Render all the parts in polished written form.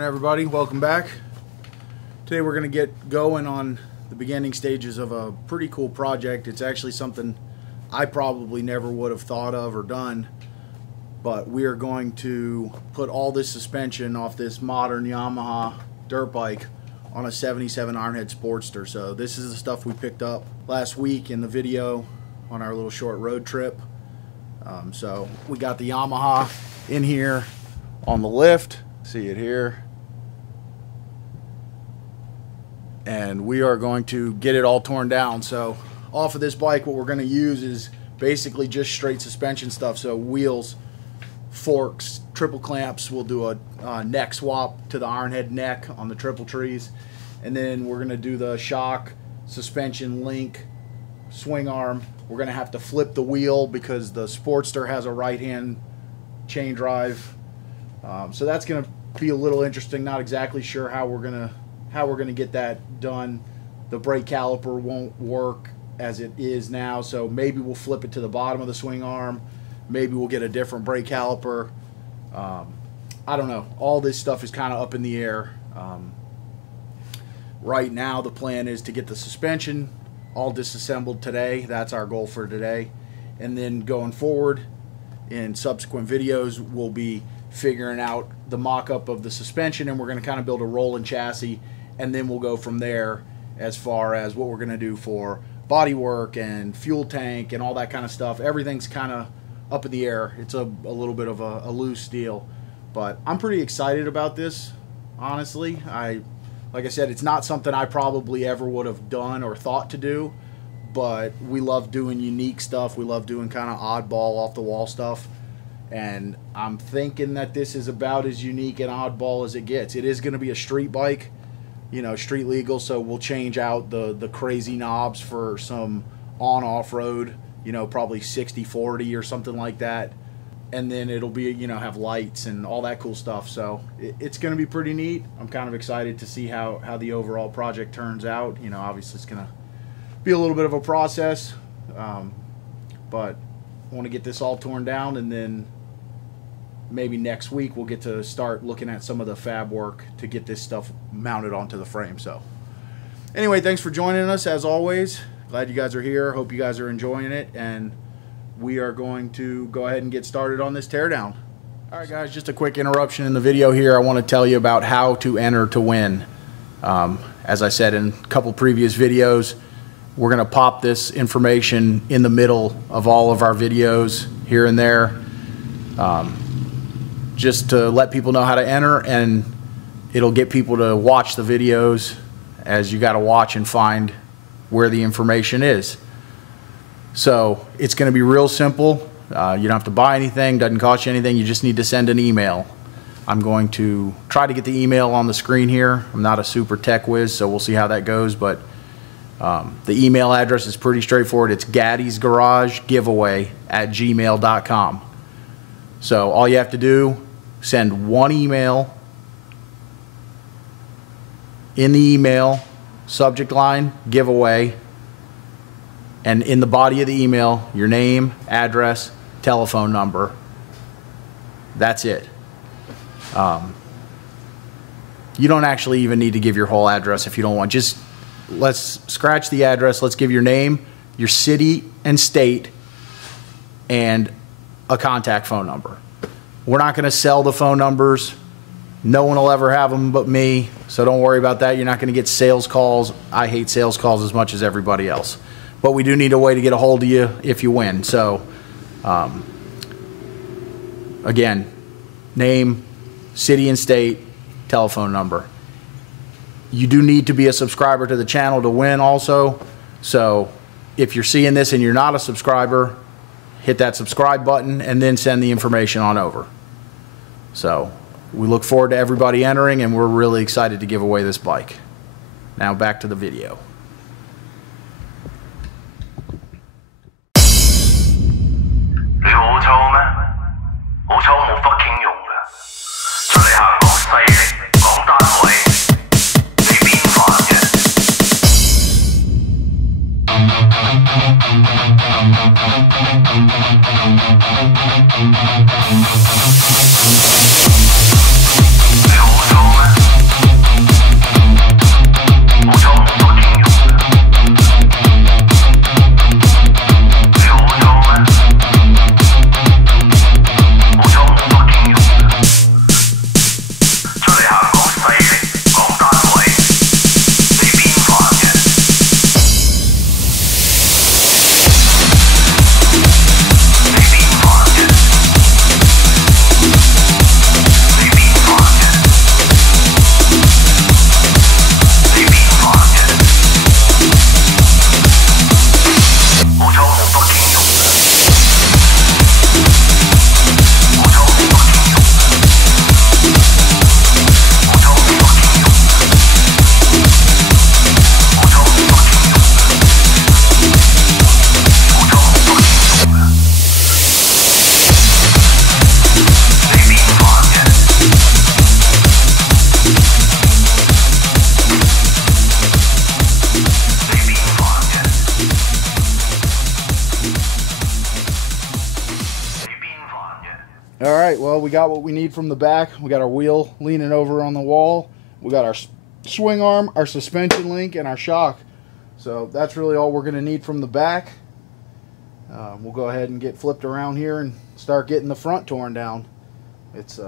Morning everybody, welcome back. Today we're going to get going on the beginning stages of a pretty cool project. It's actually something I probably never would have thought of or done, but we are going to put all this suspension off this modern Yamaha dirt bike on a 77 Ironhead Sportster. So this is the stuff we picked up last week in the video on our little short road trip. So we got the Yamaha in here on the lift, see it here, and we are going to get it all torn down. So off of this bike, what we're going to use is basically just straight suspension stuff. So wheels, forks, triple clamps. We'll do a neck swap to the Ironhead neck on the triple trees, and then we're going to do the shock, suspension link, swing arm. We're going to have to flip the wheel because the Sportster has a right hand chain drive. So that's going to be a little interesting. Not exactly sure how we're gonna get that done. The brake caliper won't work as it is now, so maybe we'll flip it to the bottom of the swing arm. Maybe we'll get a different brake caliper. I don't know. All this stuff is kind of up in the air. Right now the plan is to get the suspension all disassembled today. That's our goal for today, and then going forward in subsequent videos we'll be figuring out the mock-up of the suspension, and we're going to kind of build a rolling chassis, and then we'll go from there as far as what we're going to do for body work and fuel tank and all that kind of stuff. Everything's kind of up in the air. It's a little bit of a loose deal, but I'm pretty excited about this, honestly. Like I said, it's not something I probably ever would have done or thought to do, but we love doing unique stuff. We love doing kind of oddball, off-the-wall stuff. And I'm thinking that this is about as unique and oddball as it gets. It is going to be a street bike, you know, street legal, so we'll change out the crazy knobs for some on-off road, you know, probably 60/40 or something like that. And then it'll be, you know, have lights and all that cool stuff. So it's going to be pretty neat. I'm kind of excited to see how the overall project turns out. You know, obviously it's going to be a little bit of a process, but I want to get this all torn down, and then maybe next week we'll get to start looking at some of the fab work to get this stuff mounted onto the frame. So anyway, thanks for joining us as always. Glad you guys are here. Hope you guys are enjoying it, and we are going to go ahead and get started on this teardown. All right guys, just a quick interruption in the video here. I want to tell you about how to enter to win. As I said in a couple previous videos, we're going to pop this information in the middle of all of our videos here and there, just to let people know how to enter, and it'll get people to watch the videos, as you got to watch and find where the information is. So it's going to be real simple. You don't have to buy anything, doesn't cost you anything. You just need to send an email. I'm going to try to get the email on the screen here. I'm not a super tech whiz, so we'll see how that goes, but the email address is pretty straightforward. It's gaddysgaragegiveaway@gmail.com. So all you have to do, send one email. In the email, subject line, giveaway, and in the body of the email, your name, address, telephone number. That's it. You don't actually even need to give your whole address if you don't want. Just let's scratch the address. Let's give your name, your city and state, and a contact phone number. We're not going to sell the phone numbers. No one will ever have them but me, so don't worry about that. You're not going to get sales calls. I hate sales calls as much as everybody else. But we do need a way to get a hold of you if you win. So, again, name, city and state, telephone number. You do need to be a subscriber to the channel to win also. So if you're seeing this and you're not a subscriber, hit that subscribe button and then send the information on over. So we look forward to everybody entering, and we're really excited to give away this bike. Now back to the video. Hold on. right, well, we got what we need from the back. We got our wheel leaning over on the wall. We got our swing arm, our suspension link, and our shock. So that's really all we're going to need from the back. We'll go ahead and get flipped around here and start getting the front torn down. It's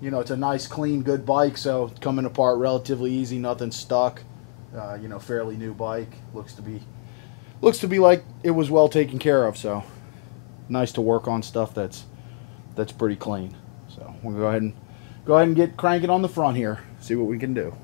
you know, it's a nice, clean, good bike, so it's coming apart relatively easy. Nothing stuck. You know, fairly new bike. Looks to be like it was well taken care of. So nice to work on stuff that's pretty clean. So we'll go ahead and get cranking on the front here. See what we can do.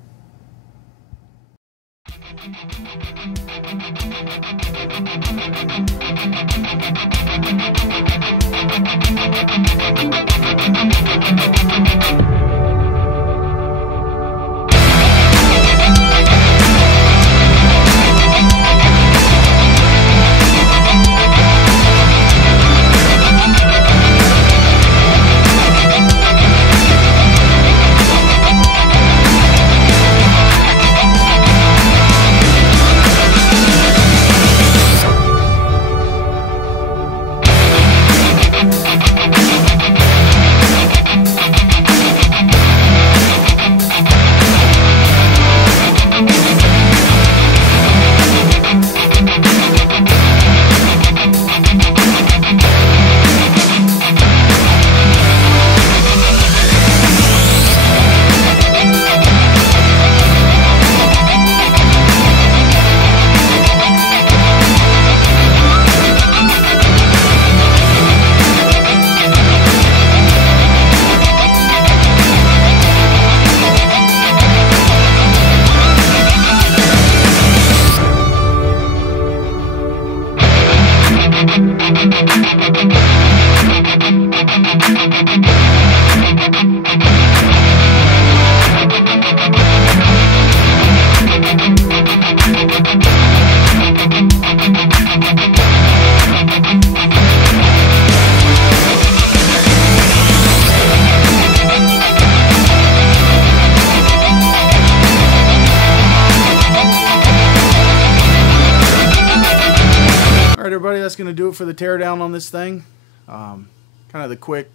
Everybody, that's going to do it for the teardown on this thing. Kind of the quick,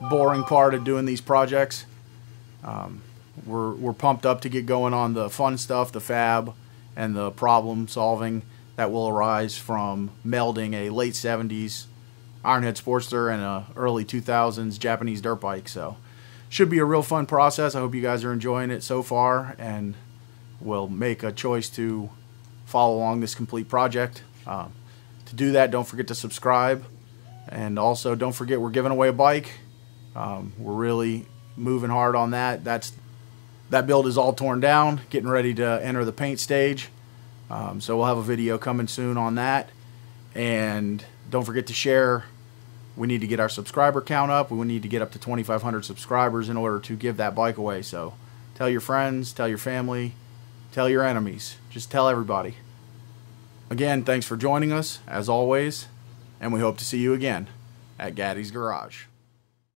boring part of doing these projects. We're pumped up to get going on the fun stuff, the fab, and the problem solving that will arise from melding a late 70s ironhead Sportster and a early 2000s Japanese dirt bike. So should be a real fun process. I hope you guys are enjoying it so far and will make a choice to follow along this complete project. To do that, don't forget to subscribe, and also don't forget we're giving away a bike. We're really moving hard on that. That build is all torn down, getting ready to enter the paint stage. So we'll have a video coming soon on that. And don't forget to share. We need to get our subscriber count up. We need to get up to 2,500 subscribers in order to give that bike away. So tell your friends, tell your family, tell your enemies. Just tell everybody. Again, thanks for joining us, as always, and we hope to see you again at Gaddy's Garage.